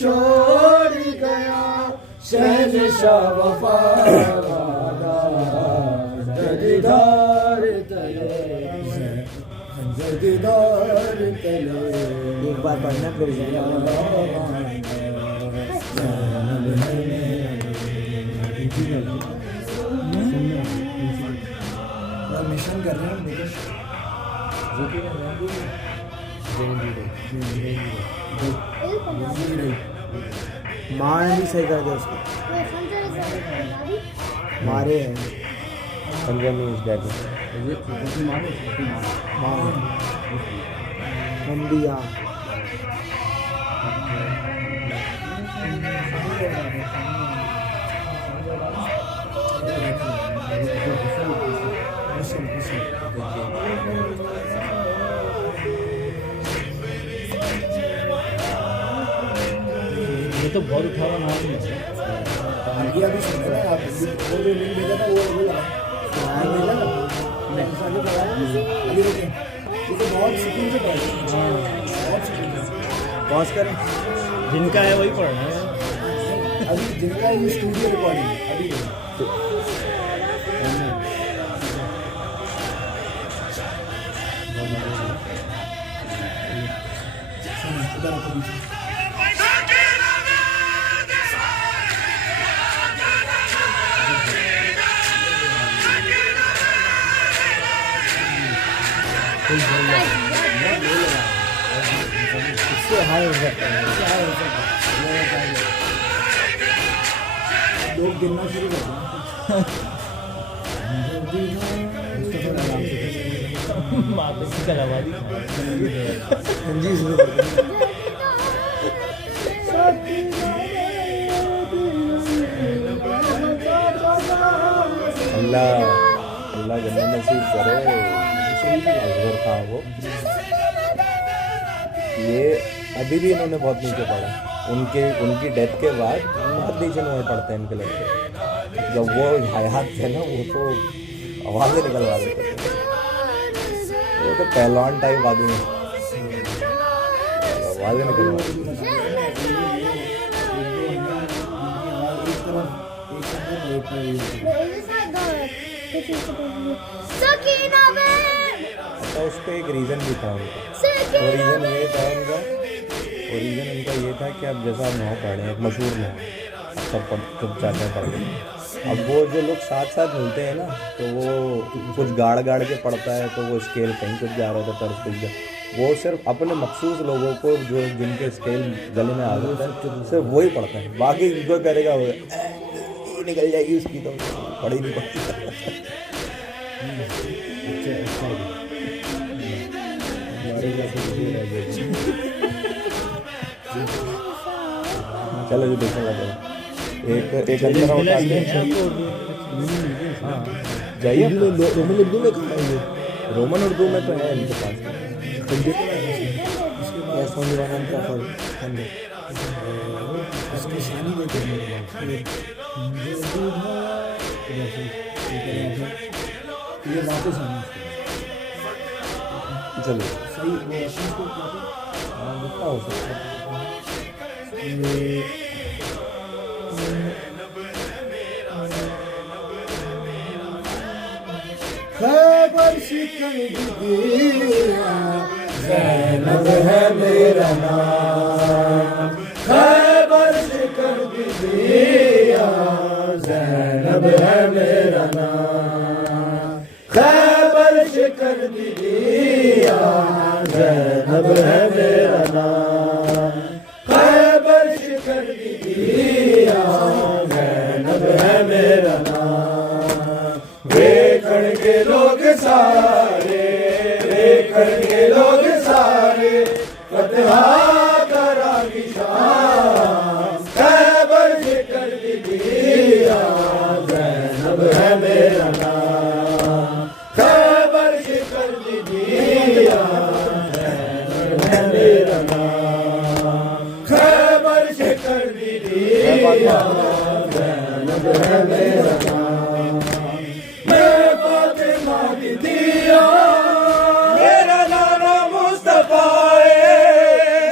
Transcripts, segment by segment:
छोड़ गया शहंशाह वफा दीदार तले दीदार तले. एक बार पढ़ना फिर मिशन कर रहे हैं. मार भी सही कर दे उसको. मारे हैं हम दिया. ये तो बहुत उठावा नाम है. आगे अभी सुन रहे हैं आप. वो जो लिंक भेजा था वो बोला भेजा ना मैं आगे बढ़ाया अभी रुके. ये तो बहुत सुकून से पढ़. बहुत सुकून से पॉज करें. जिनका है वही पढ़ रहे हैं अभी. जिनका ये स्टूडियो रिकॉर्डिंग अभी इससे हाई हो सकता है. लोग गिनना शुरू कर अल्लाह अल्लाह जन्नत नसीब करे. अजगर था वो. ये अभी भी इन्होंने बहुत नीचे पढ़ा. उनकी डेथ के बाद बहुत नीचे में पढ़ते हैं इनके लड़के. जब वो हयात थे ना वो तो आवाज़ें निकलवा देते थे. वो तो पहलवान टाइप आदमी आवाज़ें निकलवा देते. अच्छा उस पर एक रीज़न भी था उनका. वो रीज़न ये था उनका. वो रीज़न उनका ये था कि अब जैसा आप नौ पढ़े हैं एक मशहूर में अब सब जाते हैं पढ़. अब वो जो लोग साथ साथ मिलते हैं ना तो वो कुछ गाड़ के पढ़ता है तो वो स्केल कहीं कुछ जा रहा था तर्ज कुछ जा. वो सिर्फ अपने मखसूस लोगों को जो जिनके स्केल गले में आ जाता है सिर्फ वही पढ़ता है. बाकी जो करेगा वो निकल जाएगी उसकी तो पढ़ी नहीं पड़ती. चलो जो देखने लगे एक अंदर उठा के जाइए. रोमन उर्दू में तो है इनके पास. चलो सही हो सकता है. खैबर सिकंदरिया ज़ैनब है मेरा नाम. खैबर सिकंदरिया ज़ैनब है मेरा नाम. खैबर सिकंदरिया ज़ैनब है मेरा नाम. खैबर सिकंदरिया ज़ैनब है मेरा नाम. देखण के लोग सारे फतहा करांगी शाम. खैबर सिकंदरिया ज़ैनब है मेरा नाम. खैबर सिकंदरिया ज़ैनब है मेरा नाम. खैबर सिकंदरिया है मेरा नाम। मैं फातिमा की दिया, मेरा नाना मुस्तफा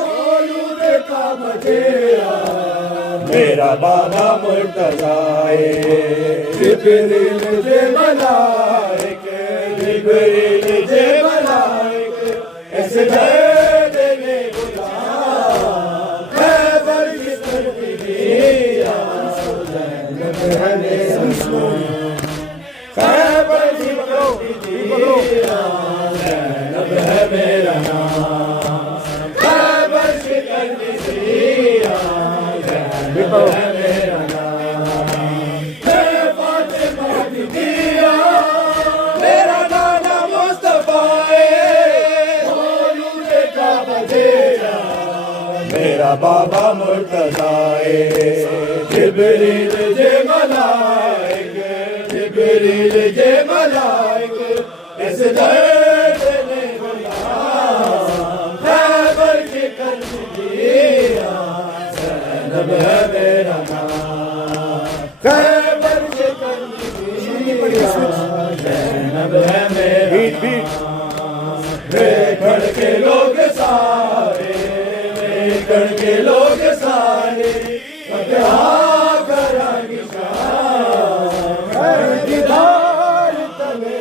मौलूद का बजेरा, मेरा बाबा मुर्तजा जिब्रील जे मलाइके, जिब्रील जे मलाइके, ऐसे दर्द ने गुलाम खैबर की तरफ दिया, ज़ैनब है मेरा नाम। खैबर की तरफ दिया, ज़ैनब है मेरा नाम। खैबर की तरफ दिया, ज़ैनब है मेरा नाम। मैं फातिमा की दिया, मेरा नाना मुस्तफा मौलूद का बजेरा, मेरा बाबा मुर्तजा जिब्रील जे मलाइके, जिब्रील जे मलाइके, इस दर्द ने गुलाम खैबर की कर्ज दिया, ज़ैनब है मेरा नाम। खैबर की कर्ज दिया, ज़ैनब है मेरा नाम। वेखड़ के लोग सारे, वेखड़ के लोग सारे फतहा करांगी शान की धार तले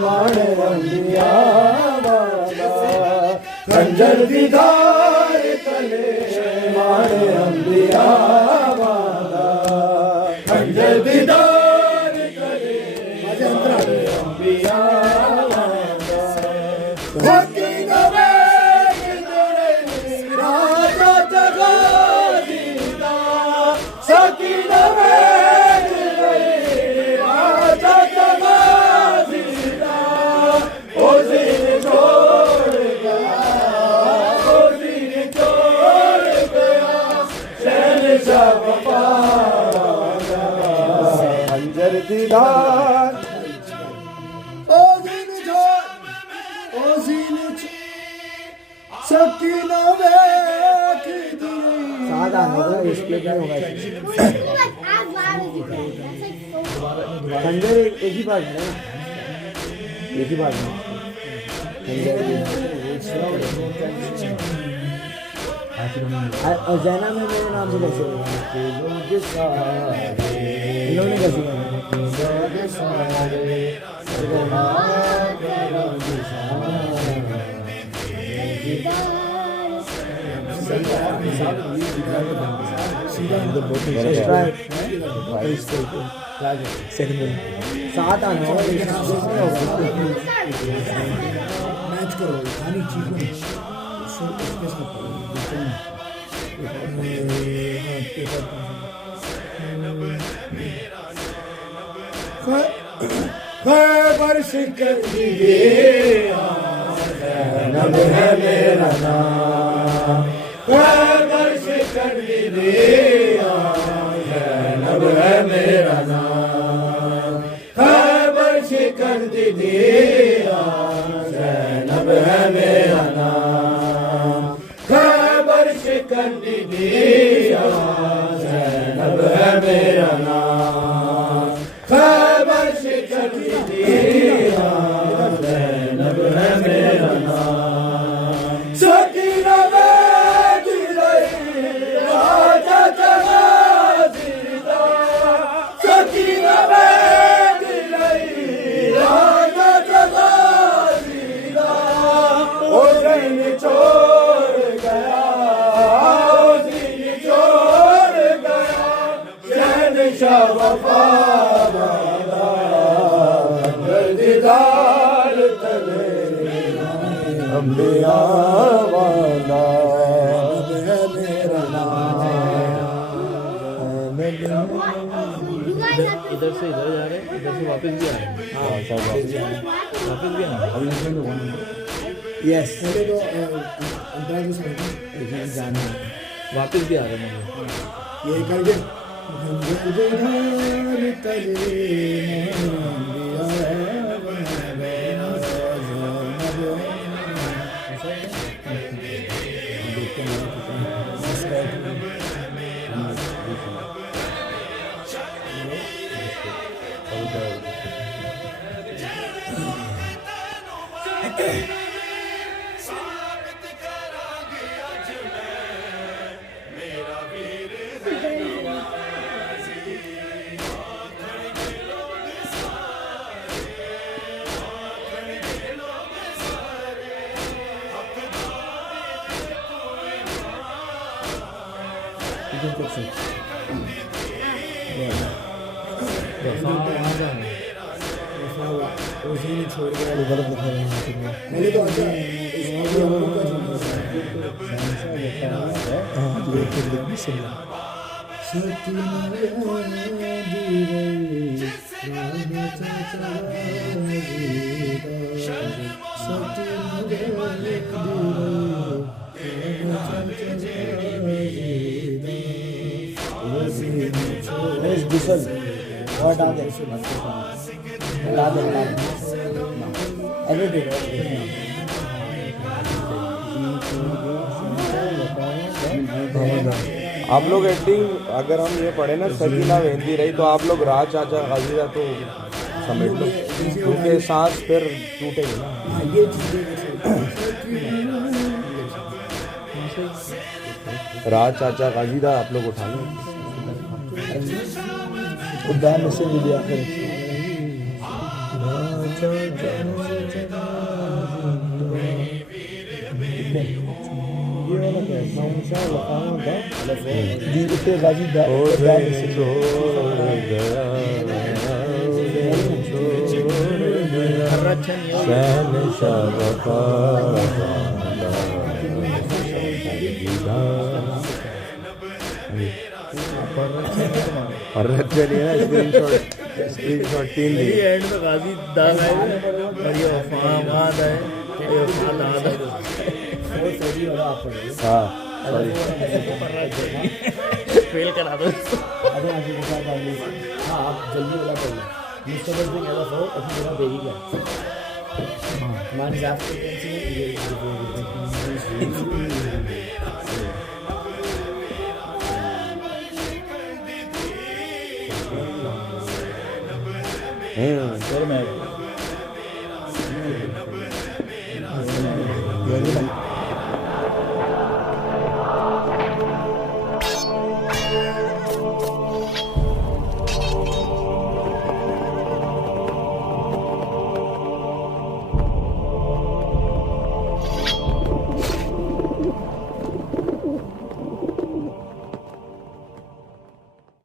माने अंबिया बाबा, खंजर की धार तले माने अंबिया बाबा, खंजर की धार तले माने अंबिया बाबा। होती गवे राजा जगा दीदा, सकीना वेज गई राजा जगा दीदा, ओ दिन छोड़ गया, ओ दिन छोड़ गया, शहंशाह वफा खंजर दीदार ओ दिन छोड़, ओ दिन सकीना वेख गई। सादा होगा स्प्लिट नहीं होगा खंजर एक ही बात है, एक ही बात है और जैना में मेरे नाम से कैसे इन्होंने कैसे सात आना होगा मैच करो खानी चीज़ों खैबर शिकर दिया, ज़ैनब है मेरा नाम। खैबर शिकर दिया, ज़ैनब है मेरा नाम। खैबर शिकर दिया, ज़ैनब है मेरा नाम। खैबर शिकर दिया, ज़ैनब है मेरा नाम। खैबर शिकर दिया, ज़ैनब है मेरा नाम। सकीना वेज गई राजा जगा दीदा, सकीना वेज गई राजा जगा दीदा, ओ दिन छोड़ गया, ओ दिन छोड़ गया, शहंशाह वफा वाला, दीदार तले अंबिया वाला है मेरा नाम। इधर से इधर जा रहे हैं, इधर से वापस भी आ रहे हैं, वापस भी आना यस पहले तो अंदाज से जाना है, वापस भी आ रहे हैं ये करके दीदार तले उसी ने छोड़ गया वो गलत लिखा है मैंने तो अच्छा इसमें हम लोग का और डाल दे आप लोग एक्टिंग अगर हम ये पढ़े ना सकीना वेंदी रही तो आप लोग राज चाचा गाजीरा तो समेट लो क्योंकि सांस फिर टूटेगी ना। राज चाचा गाजीरा आप लोग उठा लो। उद्यान से दिया और चलिए ना स्क्रीनशॉट 3 दी एंड में गाजी दाग आए और ये वहाँ है ये दाग है हाँ सॉरी फेल करा दो। अरे आगे बता दो हाँ आप जल्दी वाला कर लो मिस्टर बस भी ऐसा हो अपनी जगह देरी क्या हमारे हिसाब से सर मैं